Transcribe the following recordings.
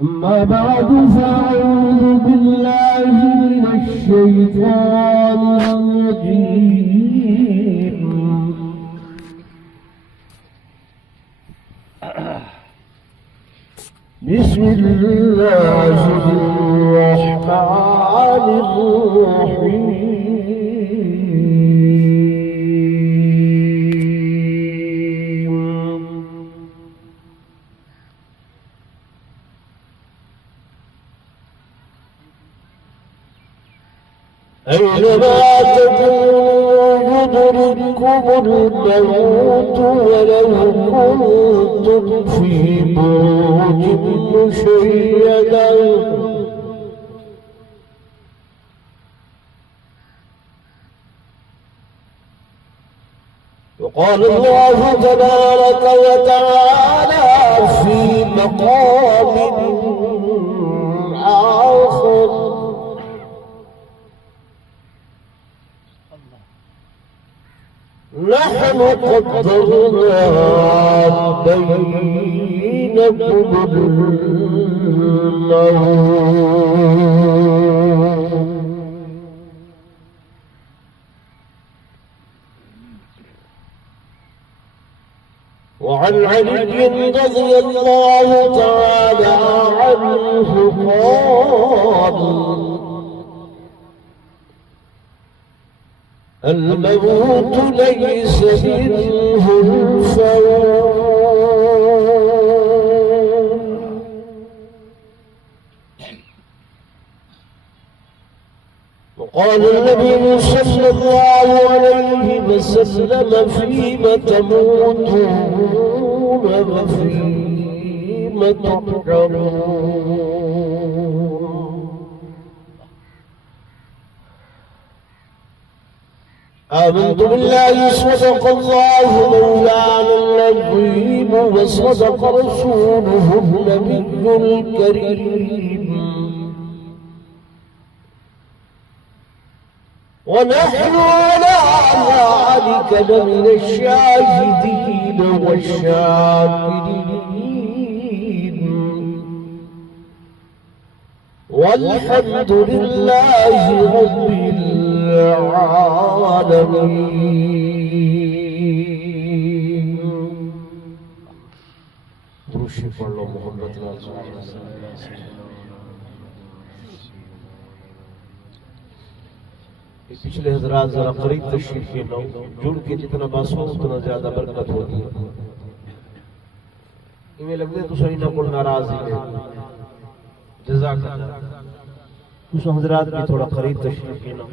أما بعد فأعوذ بالله من الشيطان الرجيم بسم الله الرحمن الرحيم أينما تكونوا يدرككم الموت ولو كنتم في بروج مشيدة وقال الله تبارك وتعالى في مقام آخر نحن قدرنا بينكم الموت وعن علي رضي الله تعالى عنه قال الموت ليس منه الفوت وقال النبي صلى الله عليه وسلم فيم تموتون وفيم تحشرون آمنت بالله صدق الله مولانا العظيم وصدق رسوله النبي الكريم ونحن على ذلك لمن الشاهدين والشاكرين والحمد لله رب العالمين. درود شریف پڑھ لو محمد رسول اللہ. پچھلے حضرات ذرا قریب تشریف لے لو، جڑ کے جتنا باسو اتنا زیادہ برکت ہوگی. یہ لگتے تو صحیح نہ کوئی ناراض ہی ہے. جزاک اللہ. کچھ حضرات بھی تھوڑا قریب تشریف لے لو.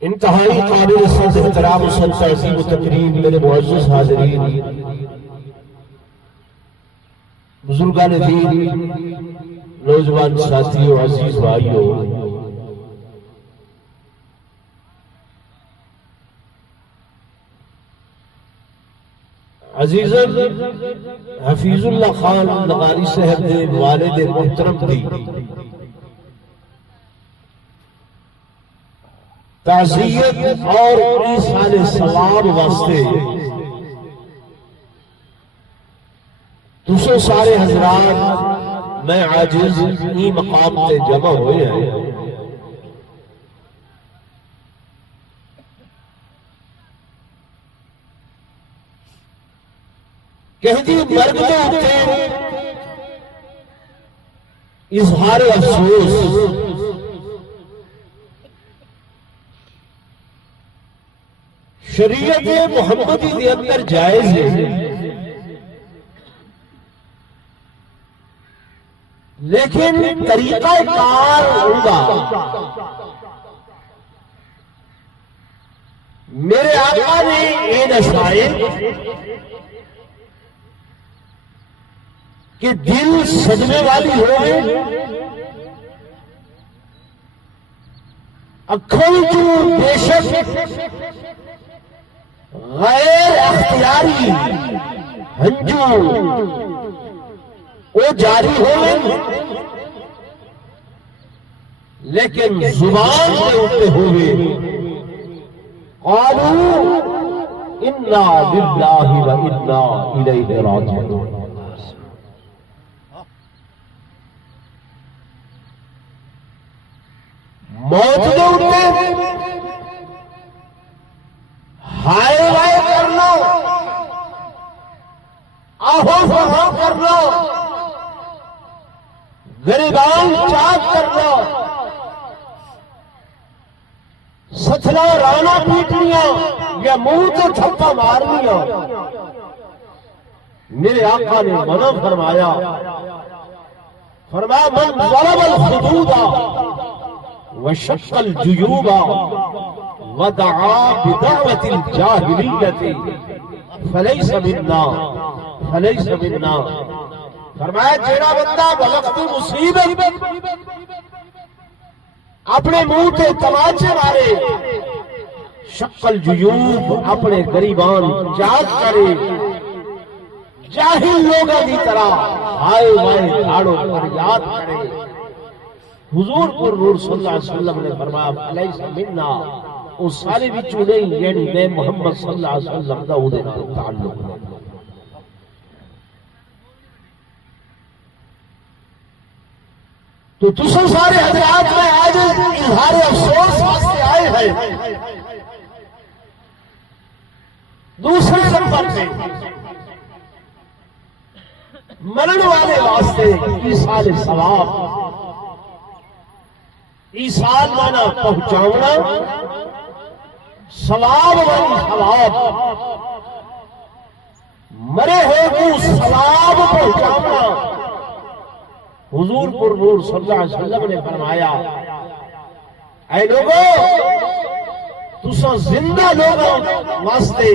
انتہائی قابل سعادت احترام و سب تعظیم و تکریم میرے معزز حاضرین، بزرگان دین، نوجوان ساتھیوں، عزیز بھائیوں، عزیزاً حفیظ اللہ خان لغاری صاحب نے والد محترم دی تعزیت اور ایصال ثواب واسطے دوسرے سارے حضرات میں عاجز ہی مقام تے جمع ہوئے ہیں. کہہ دی مرگ دے ہوتے اظہار افسوس شریعت محمدی کے اندر جائز ہے، لیکن طریقہ کار ہوگا. میرے آقا نے یہ دسائے کہ دل صدمے والی ہوئے، اکھوں جو بے شک غیر اختیاری ہنجو وہ جاری ہوئے لیکن زبان سے اٹھتے ہوئے قالوا انا للہ و انا الیہ راجعون، موت دے اٹھتے ہائے وائے کرنا، آہو فہو کرنا، گریبان چاک کرنا، ستھلا رانا پیٹنیاں یا منہ تو تھپا مارنیاں، میرے آقا نے منع فرمایا، فرمایا من ضرب الخدود وشق الجیوب ودعا بدعوت الجاہلیت فلیس منا فلیس منا، فرمایا جیڑا بندہ بوقت مصیبت اپنے منہ تے تماچے مارے، شق الجیوب اپنے گریبان جاگ کرے، جاہل لوگوں کی طرح ہائے وائے دھاڑو فریاد کرے، حضور پر نور صلی اللہ علیہ وسلم نے فرمایا فلیس منا، وہ سارے بچوں نہیں، یعنی میں محمد صلی اللہ علیہ وسلم دا وہ دے نال تعلق ہے۔ تو تسو سارے حضرات میں آج اظہار افسوس واسطے آئے ہیں۔ دوسرے نمبر پہ مرن والے واسطے ایصال ثواب، ایصال مانا پہنچاونا، ثواب والی ثواب، مرے ہوئے کو ثواب پہنچاونا۔ حضور پر نور صلی اللہ علیہ وسلم نے فرمایا اے لوگوں، تساں زندہ لوگوں واسطے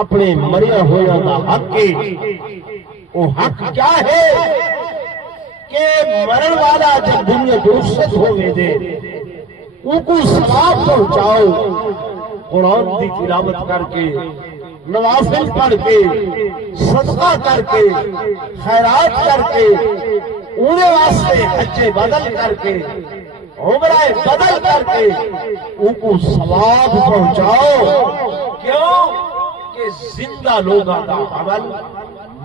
اپنے مریا ہویا دا حق ہے۔ وہ حق کیا ہے کہ مرن والا جب دنیا درست ہوئے دے ان کو ثواب پہنچاؤ، قرآن کی تلاوت کر کے، نوافل پڑھ کے، صدقہ کر کے، خیرات کر کے، انہیں واسطے حج بدل کر کے، عمرہ بدل کر کے ان کو ثواب پہنچاؤ۔ کیوں کہ زندہ لوگوں کا عمل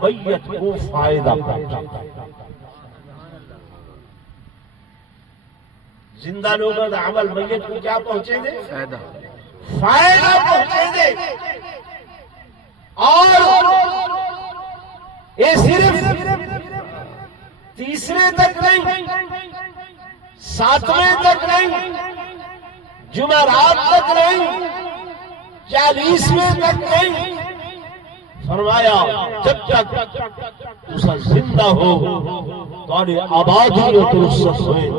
میت کو فائدہ پہنچاتا ہے۔ زندہ لوگوں کا عمل میت کو کیا پہنچے دے؟ فائدہ پہنچے دے۔ اور یہ صرف تیسرے تک نہیں، ساتویں تک نہیں، جمعرات تک نہیں، 40ویں تک نہیں، فرمایا جب تک تسا زندہ ہو تاری آبادی تو رخصت ہوئے،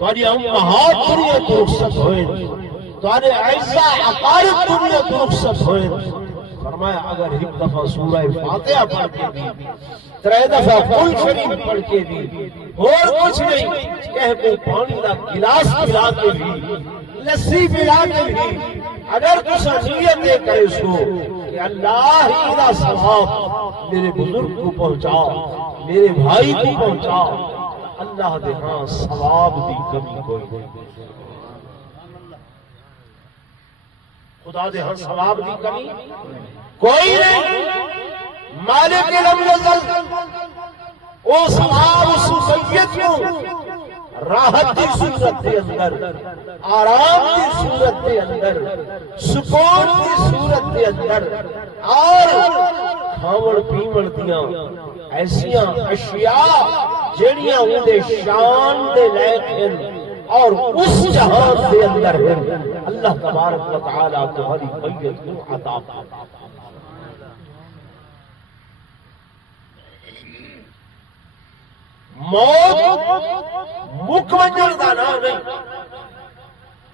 تاری امہات دنیا تو رخصت ہوئے، تاری عزہ اقارب دنیا تو رخصت ہوئے۔ فرمایا اگر ایک دفعہ سورہ فاتحہ پڑھ کے بھی، 3 دفعہ قل شریف پڑھ کے بھی، اور کچھ نہیں، کہہ کو پانی دا گلاس پلا کے بھی، لسی پلا کے بھی، اگر تسا نیت دے کرے سو کہ اللہ ہی دا ثواب میرے بزرگ کو پہنچاؤ، میرے بھائی کو پہنچاؤ، اللہ دے ہاں ثواب دی کمی کوئی نہیں، خدا دے ہاں ثواب دی کمی کوئی نہیں۔ مالک لم یزل او ثواب اس میت کو راحت کی صورت کے اندر، آرام کی صورت کے اندر، سکون کی صورت کے اندر، اور کھاون پیون دیاں ایسیاں اشیاء جڑیاں اندے شان دے لائق ہیں اور اس جہان کے اندر ہے، اللہ تبارک و تعالیٰ تمہاری میت کو عطا فرمائے۔ موت مک ونجن دا نام نہیں۔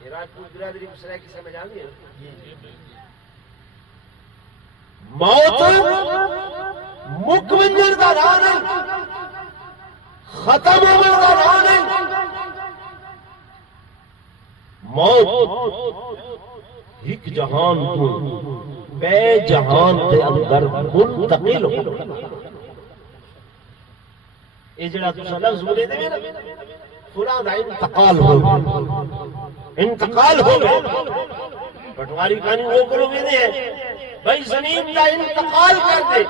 یہ راجپوت برادری مسئلہ کی سمجھ آ گئی ہے؟ موت مک ونجن دا نام نہیں، ختم ہونے دا نام نہیں۔ موت ایک جہان تو بے جہان کے اندر منتقل ہو۔ یہ جڑا تسا لفظ بولے دے نا فلاں کا انتقال ہو گیا، انتقال ہو گیا۔ پٹواری کہانی وہ کرو گے نہیں بھائی زمین کا انتقال کر دے۔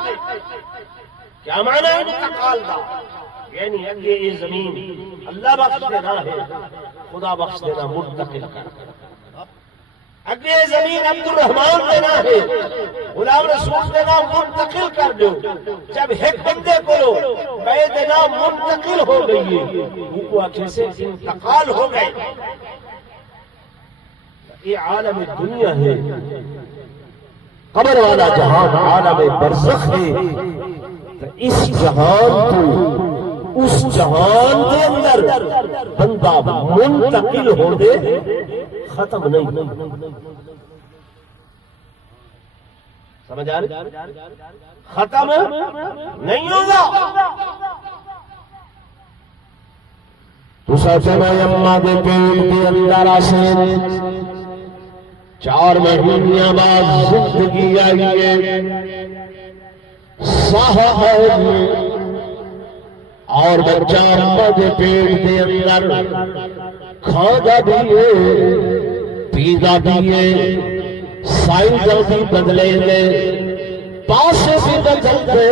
کیا معنی انتقال کا؟ یعنی اگے یہ زمین اللہ بخش دینا ہے، خدا بخش دینا منتقل کر۔ اگے زمین عبد الرحمان دینا ہے، غلام رسول دینا منتقل کر دو۔ جب ایک بندے کو میں دینا منتقل ہو گئی ہے، وہ کو آنکھیں سے انتقال ہو گئے۔ یہ عالم دنیا ہے، قبر والا جہان عالم برزخ ہے۔ اس جہان کو اس جہان کے اندر بندہ منتقل ہو دے، ختم نہیں۔ سمجھ آ رہی؟ ختم نہیں ہوگا۔ تو سچے میں اماں دے پیٹ کے اندر آسے 4 مہینے بعد زندگی آئی ہے، ساہ اور بچہ اماں دے پیٹ کے اندر کھادا بھی ہے، پیدا بھی ہے، سائز بھی بدلے دے، پاس بھی بدل دے۔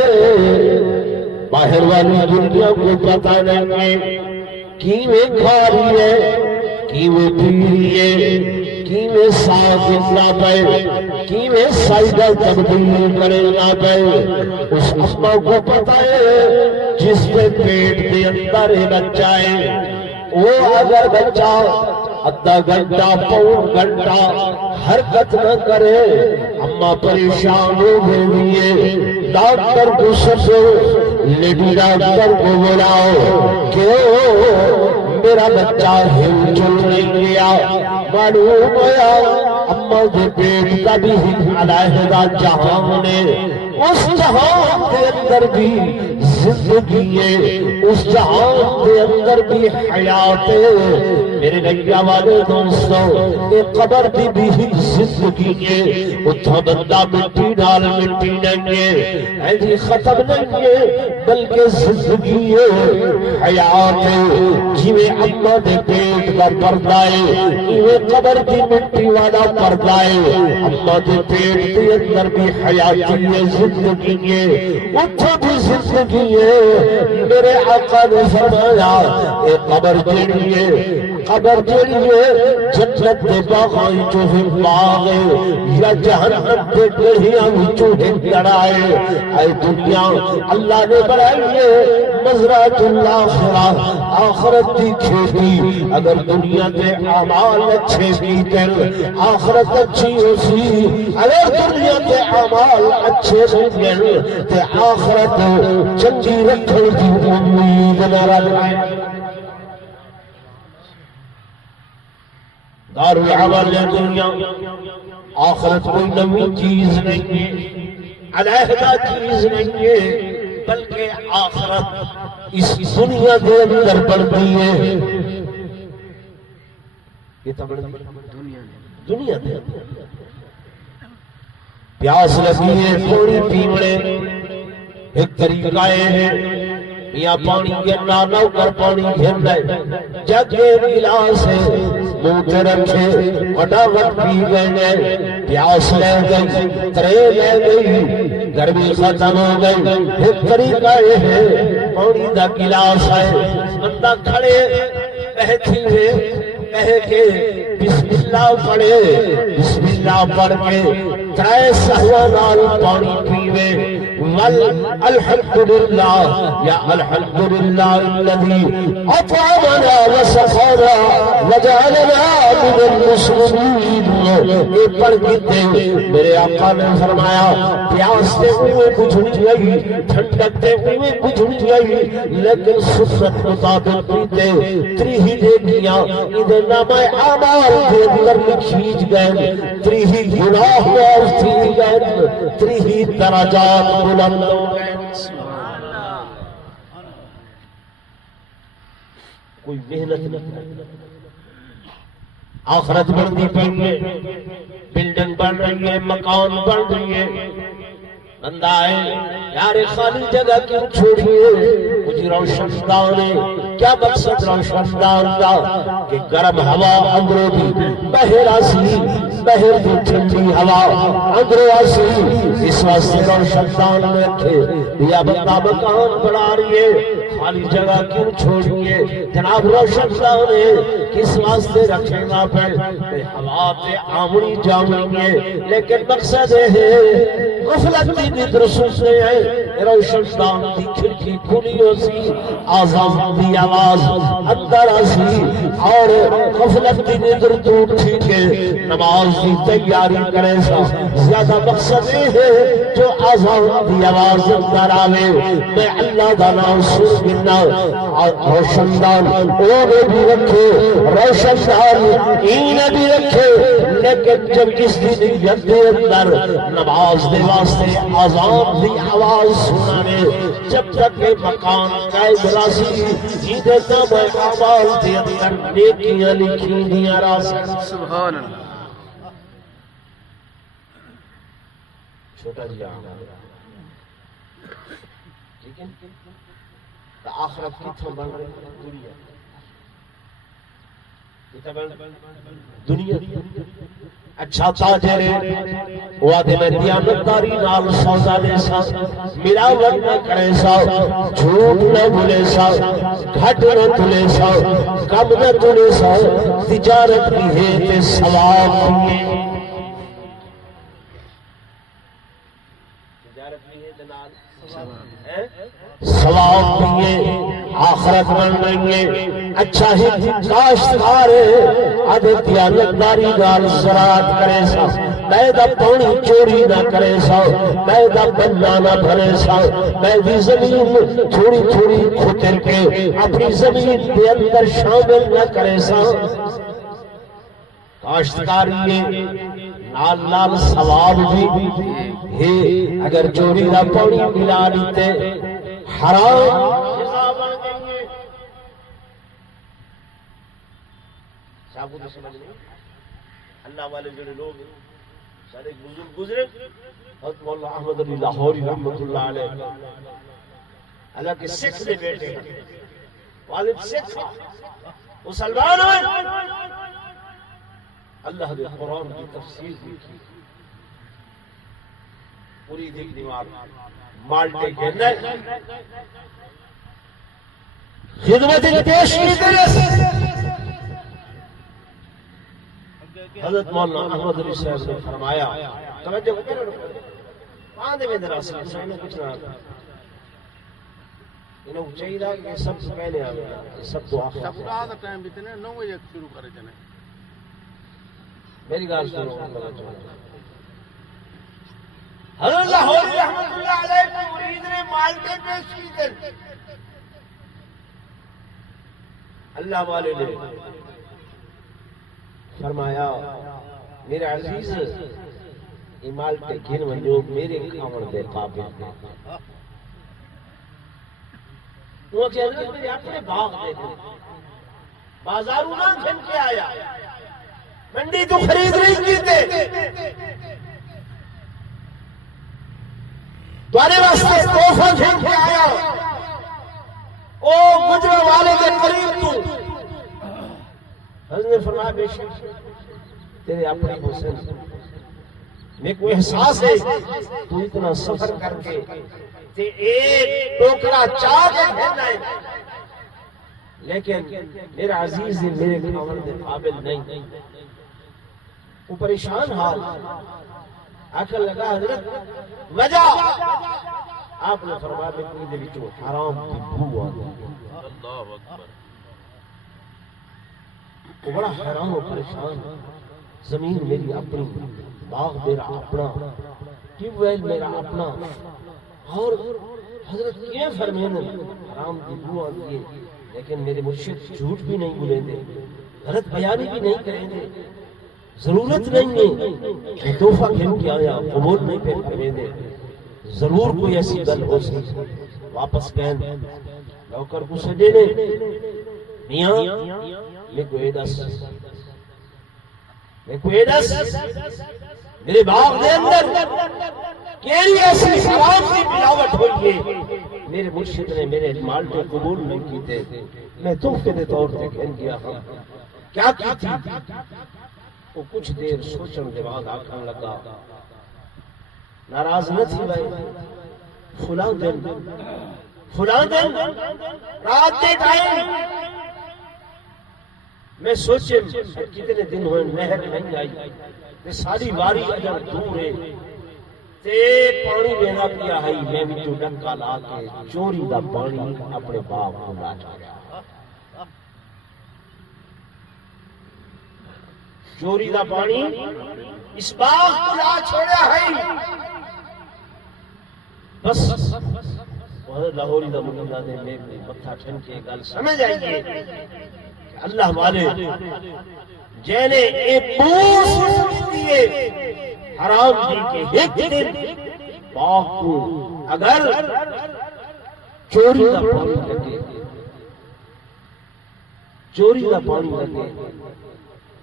باہر والی دنیا کو پتہ نہیں کیویں کھا رہی ہے، کیویں پی رہی ہے، کیویں سانس لینا پے، کیویں سائیکل تبدیل کرنا پے۔ اس اماں کو پتہ ہے جس کے پیٹ کے اندر بچہ ہے، وہ اگر بچہ آدھا گھنٹہ پون گھنٹہ حرکت نہ کرے، اماں پریشان ہو گئی ہے۔ ڈاکٹر کو سدو، لیڈی ڈاکٹر کو بلاؤ، کیوں میرا بچہ ہل چل نہیں گیا۔ معلوم ہوا اماں کے پیٹ کا بھی علیحدہ جہان ہے، اس جہان کے اندر بھی زندگی ہے، اس جہان کے اندر بھی حیات ہے۔ میرے نگیا والے دوستوں، یہ قبر بھی زندگی ہے، اتھا بندہ مٹی ڈال مٹی نہیں ہے، ایسی ختم نہیں ہے بلکہ زندگی ہے، حیات ہے۔ جویں اماں دے پیٹ کا پردہ ہے، یہ قبر کی مٹی والا پردہ ہے۔ اماں دے پیٹ کے اندر بھی حیاتی ہے، زندگی ہے، اتھا بھی زندگی ہے۔ میرے آقا نے فرمایا اے قبر جڑی ہے، قبر جڑی ہے جنت دے باغاں چوں باغ یا جہنم دے گڑھیاں چوں لڑائے۔ اے دنیا اللہ نے بنائی ہے مزرعۃ الآخرہ، آخرت دی کھیتی۔ اگر دنیا دے اعمال اچھے کیتے آخرت اچھی ہو سی، اگر دنیا دے اعمال اچھے نہیں تے آخرت چنگی رکھن دی امید نہ رکھے۔ دار العمل ہے دنیا، آخرت کوئی نئی چیز نہیں ہے، علیحدہ چیز نہیں ہے، بلکہ آخرت اس دنیا کے اندر بڑھتی ہے۔ یہ تو دنیا کے اندر پیاس لگی ہے تھوڑی پیوڑے، ایک طریقہ ہے یا پانی گرنا نوکر پانی گرنا ہے، جگ گلاس ہے منہ پہ رکھے فٹافٹ پی گئے، پیاس لے گئی، ترے لے گئی، گرمی ختم ہو گئی۔ ایک طریقہ یہ ہے پانی دا گلاس ہے، بندہ کھڑے بیٹھی ہے، کہے کہ بسم اللہ پڑھے، بسم اللہ پڑھ کے ترے سہوا نال پانی پیوے، الحمدللہ یا الحمدللہ الذی اطعمنا وسقانا وجعلنا من المسلمین۔ یہ پڑھ کے میرے آقا نے فرمایا پیاس تے ہوئے کچھ نہیں گئی، ٹھنڈک تے ہوئے کچھ نہیں گئی، لیکن سنت مطابق پیتے تریہی دیکھیاں ادھے نامہ اعمال کے اندر کھینچ گئے، تریہی گناہ معاف تھی گئے، تریہی درجات بلند ہو گئے۔ کوئی محنت نہیں، آخرت بڑھتی پڑی ہے، بلڈنگ بن رہی ہے، مکان بن رہی ہے، بندہ ہے یار خالی جگہ کیوں چھوڑیے؟ مجھے روشن دان ہے، کیا مقصد روشن دان کا کہ گرم ہوا اندروں بھی بہرا سی، بہر دی ٹھنڈی ہوا اندروں سی، اس واسطے روشن دان میں رکھے یا بندہ مکان بنا رہی ہے، خالی جگہ کیوں چھوڑیے؟ جناب روشن دان ہے کس واسطے رکھے گا پہ ہوا تے آمنی جامنی ہے، لیکن مقصد ہے غفلت دی ندر سوچنے ہیں روشن دان دی کھڑکی کھلی ہو سی، آزام دی آواز اندر آسی اور غفلت دی ندر ٹوٹ ٹھیکے نماز دی تیاری کرے سا، زیادہ مقصد ہے جو آزام دی آواز اندر آوے میں اللہ دا نام سن گنا، روشن دان اوہ بھی رکھے روشن دان این بھی رکھے، لیکن جب کس دی نیت دے اندر نماز دے واسطے آزان دی آواز سنانے، جب تک کہ مکان قائد راسی جی دیتا میں آواز دے اندر نیکیاں لکھی دیا راسی۔ سبحان اللہ۔ چھوٹا جی آنا ٹھیک ہے تو آخرت کتوں بن رہی دنیا، دنیا اچھا تاجر وعدے میں دیانتداری نال سودا دے سا، ملاوٹ نہ کرے سا، جھوٹ نہ بولے سا، گھٹ نہ تلے سا، کم نہ تلے سا، تجارت بھی ہے تے ثواب بھی ہے، تجارت بھی ہے تے نال ثواب بھی ہے، آخرت بن رہی ہے۔ اچھا ہی کاشتکار ادھے دیانتداری نال زراعت کرے سا، میں دا پانی چوری نہ کرے سا، میں دا بننا نہ بھرے سا، میں بھی زمین تھوڑی تھوڑی کھتر کے اپنی زمین کے اندر شامل نہ کرے سا، کاشتکاری ہے نال نال ثواب بھی ہے، اگر چوری دا پانی ملا لیتے حرام صاحب کو سمجھ نہیں، اللہ والے جو لوگ سارے بزرگ گزرے، حضرت مولانا احمد علی لاہوری رحمۃ اللہ علیہ، اللہ کے سکھ دے بیٹے والد سکھ مسلمان ہوئے، اللہ نے قرآن کی تفسیر کی پوری دل دیوار مالٹے کے اندر خدمت پیش کی طرح حضرت مولانا احمد علی صاحب نے فرمایا، توجہ کرو آندے میں دراصل سامنے کچھ نہ انہوں چاہیے کہ سب سے پہلے آگے سب تو آخر سب کا ٹائم بھی تھے 9 بجے شروع کرے جنے میری گال سنو حضرت لاہوری رحمت اللہ علیہ کی مرید نے مالٹے پیش کی تھے، اللہ والے نے فرمایا میرے عزیز یہ مالٹے گھن ونجو میرے کھاون دے قابل وہ کہتے ہیں کہ اپنے باغ دے دیں، بازاروں نہ گھن کے آیا، منڈی تو خرید نہیں کیتے، دوارے واسطے توفہ گھن کے آیا، او گجرے والے کے قریب تو حضرت نے فرمایا بے شک تیرے اپنے حسن میں کوئی احساس ہے تو اتنا سفر کر کے تے ایک ٹوکرا چاہ کے گھرنا ہے، لیکن میرا عزیز میرے کھاون دے قابل نہیں، وہ پریشان حال آکر لگا حضرت وجہ آپ نے فرمایا کہ کوئی دے وچوں حرام کی بو آتی، اللہ اکبر، وہ بڑا حیران و پریشان، زمین میری اپنی، باغ میرا اپنا، ٹیوب ویل میرا اپنا، اور حضرت یہ فرمینے حرام کی بو آتی ہے، لیکن میرے مرشد جھوٹ بھی نہیں بولیں دے، غلط بیانی بھی نہیں کریں دے، ضرورت نہیں ہے کہ تحفہ گھن کے آیا قبول نہیں پہ کریں دے، ضرور کوئی ایسی گل ہو سکتی، واپس کہن نوکر کو سجے نے میاں میں کوئی دس میرے باغ دے اندر کیڑی ایسی حرام کی ملاوٹ ہوئی ہے میرے مرشد نے میرے مالٹے قبول نہیں کیتے میں تحفے کے طور پہ کہن گیا ہوں کیا کی تھی وہ کچھ دیر سوچن کے بعد آکھن لگا ناراض نہ تھی بھائی فلاں دن رات کے ٹائم میں سوچے کتنے دن ہوئے نہر نہیں آئی تے ساری واری اجر دور ہے تے پانی لینا پیا ہے میں بھی جو ڈنکا لا کے چوری دا پانی اپنے باپ کو لا چھوڑیا چوری دا پانی اس باپ کو لا چھوڑیا ہے بس لاہوری دا مدینہ دے میں متھا ٹھن کے گل سمجھ آئیے اللہ والے جینے اے پوس دیئے حرام دی کے ایک دن باپ کو اگر چوری دا پانی لگے چوری دا پانی لگے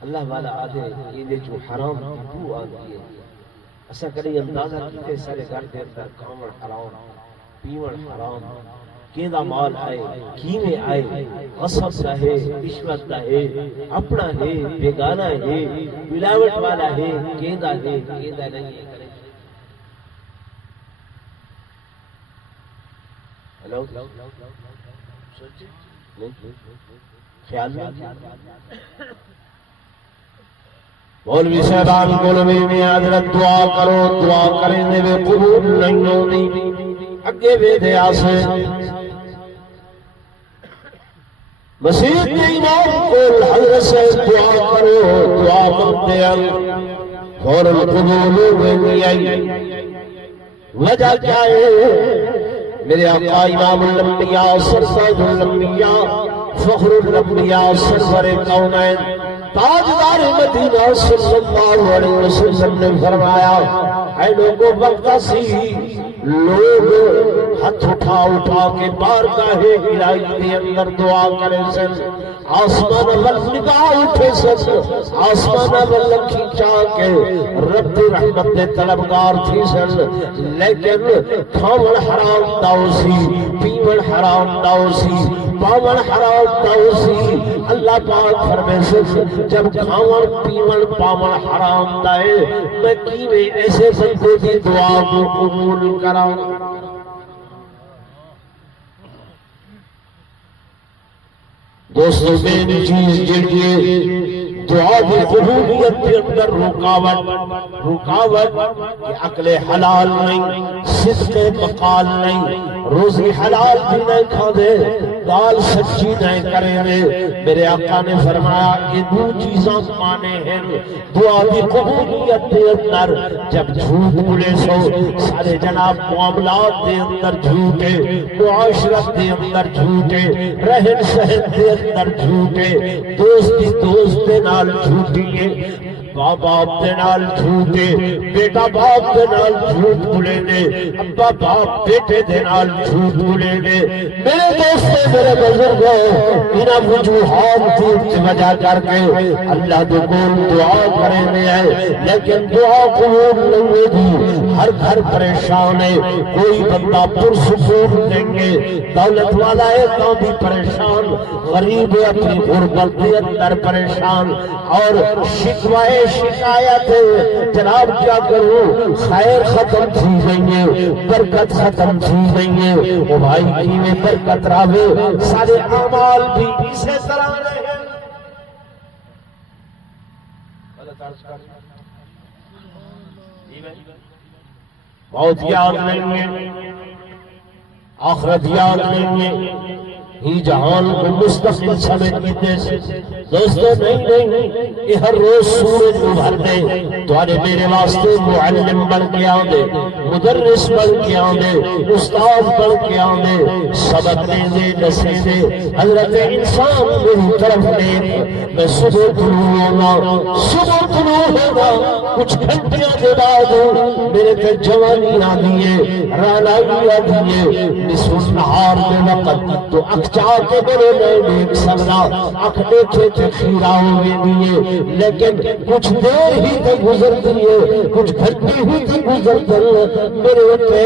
اللہ والا آدھے یہ جو حرام کی بو آدھی ہے ایسا کریں اندازہ کیتے سارے گھر دے اندر کھاون حرام پیون حرام کیدا مال آئے کیویں آئے غصب دا ہے رشوت دا ہے اپنا ہے بیگانہ ہے ملاوٹ والا ہے کیدا نہیں ہے ہلو خیال میں مولوی صاحبان مولوی میں حضرت دعا کرو دعا کرنے میں قبول نہیں ہوتی اگے وے دے آسے مسیح کے امام کو حضرت سے دعا کرو دعا کرتے ہیں فوراً قبول ہوئی آئی وجہ کیا ہے میرے آقا امام الانبیاء سرسید الانبیاء فخر الانبیاء سرور کونین تاجدار مدینہ صلی اللہ علیہ وسلم نے فرمایا اے لوگوں وقت سی لوگ ہاتھ اٹھا کے بارگاہ الہی کے اندر دعا کرے سن آسمان ول نگاہ اٹھے سن آسمان ول کھینچا کے رب رحمت دے طلبگار تھی سن لیکن کھاون حرام داؤ سی پیون حرام داؤ سی پاون حرام داؤ سی اللہ پاک فرمائے سن جب کھاون پیون پاون حرام دائے میں کیویں ایسے بندے دی دعا کو قبول کراؤں دوستو مین چیز جڑیے دعا کی قبولیت کے اندر رکاوٹ کہ عقل حلال نہیں صدق مقال نہیں روزی حلال بھی نہیں کھا دے دال سچی نہیں کرے رہے میرے آقا نے فرمایا یہ دو چیزاں مانے ہیں دعا کی قبولیت کے اندر جب جھوٹ بولے سو سارے جناب معاملات کے اندر جھوٹے معاشرت کے اندر جھوٹے رہن سہن کے اندر جھوٹے دوستی دوست کے نال جھوٹیے باپ باپ دے نال جھوٹے بیٹا باپ دے نال جھوٹ بولے نے ابا باپ بیٹے دے نال جھوٹ بولے نے میرے دوستوں میرے بزرگوں انہاں وجوہات کی وجہ کر کے اللہ دے کول دعا کرنے آئے لیکن دعا قبول نہیں ہوگی ہر گھر پریشان ہے کوئی بندہ پرسکون نہیں ہے دولت والا ہے تو بھی پریشان غریب ہے اپنی غربت کے اندر پریشان اور شکوائے شکایت جناب کیا کروں خیر ختم تھی گئی ہے برکت ختم تھی گئی ہے وہ بھائی کی میں برکت راوے سارے اعمال بھی اسی طرح رہے بہت یاد نہیں ہے آخرت یاد نہیں ہے ہی جہان کو مستقل سمجھ لیتے سے دوستو نہیں یہ ہر روز سورج ابھر دے تمہارے میرے واسطے معلم بن کے آندے مدرس بن کے آندے استاد بن کے آندے سبق دے نسے دے حضرت انسان میری طرف دیکھ میں صبح طلوع ہوگا کچھ گھنٹیاں کے بعد میرے تے جوانی آ دیئے رانائی آ دیئے نصف النہار کے وقت تو چاہ کے میرے نہیں دیکھ سکتا اکھ دیکھے تھے خیرہ ہوئے دیئے لیکن کچھ دیر ہی تھے گزر دیئے کچھ گھنٹی ہی تھی گزر دیئے میرے اتے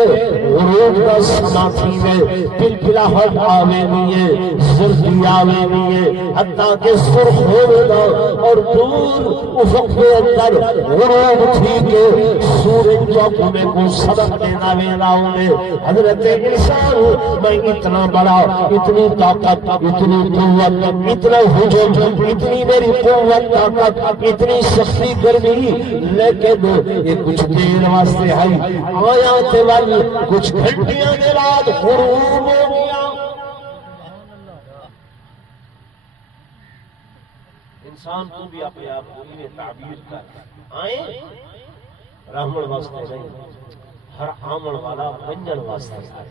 غروب کا سما تھی میں پلپلاہٹ آوے نہیں ہے، زردی آوے نہیں ہے، حتیٰ کہ سرخ ہوئے گا اور دور افق کے اندر غروب تھی کہ سورج چوکنے کو سبق دینا وینا ہوئے۔ حضرت انسان میں اتنا بڑا، اتنی طاقت، اتنی قوت، اتنا حجم، اتنی میری قوت طاقت، اتنی سختی گرمی، لیکن یہ کچھ دیر واسطے ہے آیا تے وال کچھ گھنٹیاں دے بعد غروب ہو گیا۔ انسان کو بھی اپنے آپ کو انہیں تعبیر کر آئیں رحمن واسطے نہیں، ہر آمن والا ونجن واسطے آئے۔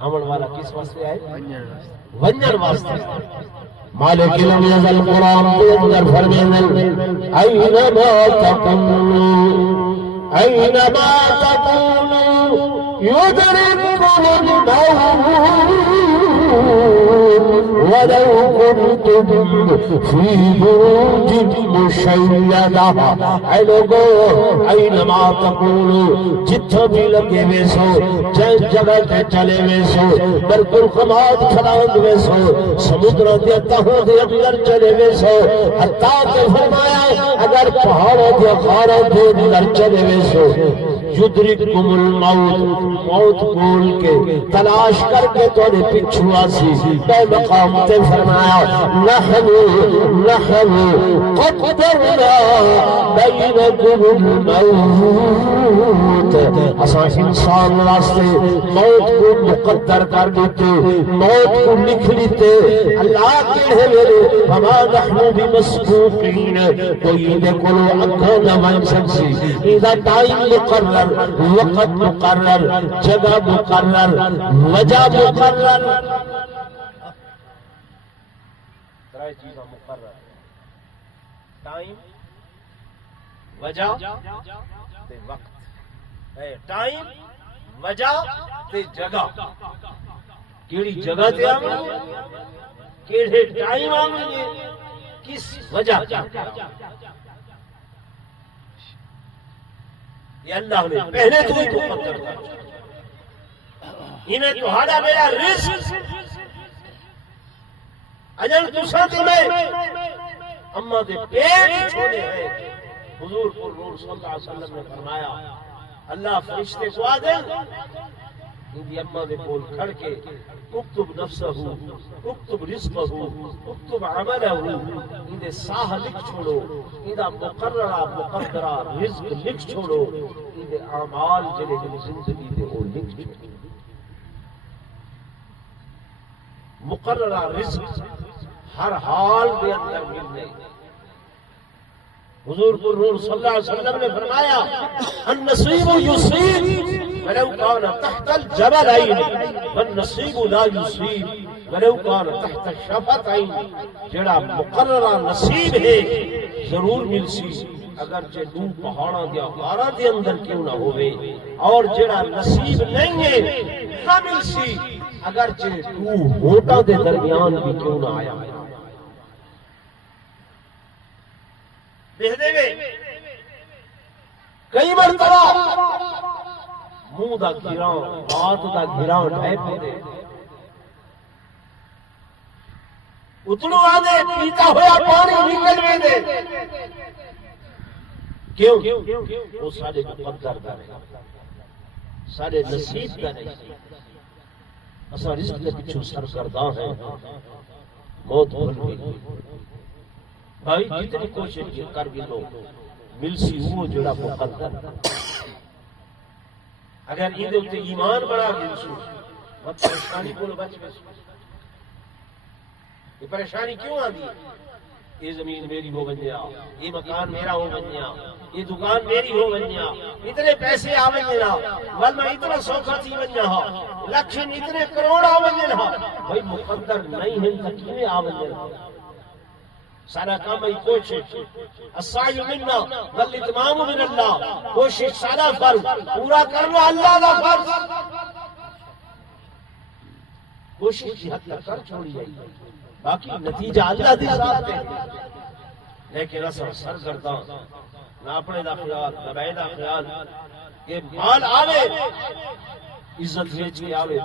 آمن والا کس واسطے آئے؟ ونجن واسطے آئے۔ مالک لم یزل قرآن کے اندر فرمیدن اینما تکونوا اینما تکونوا یدرککم الموت ولو کنتم فی بروج مشیدہ۔ اے لوگو اینما تکونوا، جتھا بھی لگے وے سو، جس جگہ تے چلے وے سو، برکرخمات کھلاند وے سو، سمندر دے تہوں دے اندر چلے وے سو، حتیٰ کہ فرمایا اگر پہاڑوں دے غاروں دے اندر چلے وے سو، یدرککم الموت، موت بول کے تلاش کر کے توڑے پچھو آسی۔ بے مقام تے فرمایا نحن قدرنا بینکم الموت، اساں انسان واسطے موت کو مقدر کر دیتے، موت کو لکھ لیتے۔ اللہ کے میرے وما نحن بمسبوقین، کوئی دے کلو اکھو نہ بن سکسی، اذا ٹائم مقرر، وقت مقرر، جگہ مقرر، وجہ مقرر، ترائے چیزاں مقرر، ٹائم، وجہ تے وقت، ٹائم، وجہ تے جگہ۔ کیڑی جگہ تے آمن، کیڑے ٹائم آمن، کس وجہ، یہ اللہ نے پہلے تو ہی مقدر کر، انہیں تہاڈا میرا رزق اجل تساں تے میں اما دے پیٹ چھوڑے ہیں۔ حضور پر نور صلی اللہ علیہ وسلم نے فرمایا اللہ فرشتے کو آدم اندی اما دے کول کھڑ کے اکتب نفسہ، اکتب رزقہ، اکتب عملہ، اندے ساہ لکھ چھوڑو، اندہ مقررہ مقدرہ رزق لکھ چھوڑو، اندے اعمال جلے جلے زندگی دے وہ لکھ چھوڑو۔ مقررہ رزق ہر حال دے اندر ملنے۔ حضور پر صلی اللہ علیہ وسلم نے فرمایا النصیب یصیب ولو کان تحت الجبلین والنصیب لا یصیب ولو کان تحت الشفتین۔ جڑا مقررہ نصیب ہے ضرور ملسی، اگرچہ دو پہاڑاں دیا غاراں دے اندر کیوں نہ ہوئے، اور جڑا نصیب نہیں ہے نہ ملسی، اگرچہ دو ہوٹاں دے درمیان بھی کیوں نہ آیا۔ دیکھ دے گے کئی مرتبہ منہ دا گھران، بات دا گھران ڈھائی پہ اتنو آدھے پیتا ہویا پانی نکل میں دے، کیوں؟ وہ سارے مقدر دا نہیں، سارے نصیب دا نہیں۔ اسا رزق کے پچھو سرگرداں ہیں، موت بھول گئی۔ بھائی جتنی کوشش کر بھی لو ملسی وہ جڑا مقدر۔ اگر یہ دے ایمان بڑا گلسو وقت پریشانی کو بچ بچ۔ یہ پریشانی کیوں آدھی ہے؟ یہ زمین میری ہو بنیا، یہ مکان میرا ہو بنیا، یہ دکان میری ہو بنیا، اتنے پیسے آ بنیا، ورنہ اتنا سوکھا تھی بنیا، لکھن اتنے کروڑ آ بنیا۔ بھائی مقدر نہیں ہے تکیویں آ بنیا۔ سارا کام ہے کوشش، السعی منا والاتمام من اللہ، کوشش سارا فرض پورا کرنا اللہ دا فرض، کوشش کی حد تک کر چھوڑی جائے، باقی نتیجہ اللہ دی ذات ہے۔ لیکن اصل سرگرداں نہ اپنے دا خیال نہ بے دا خیال، یہ مال آوے عزت ویچ کے آوے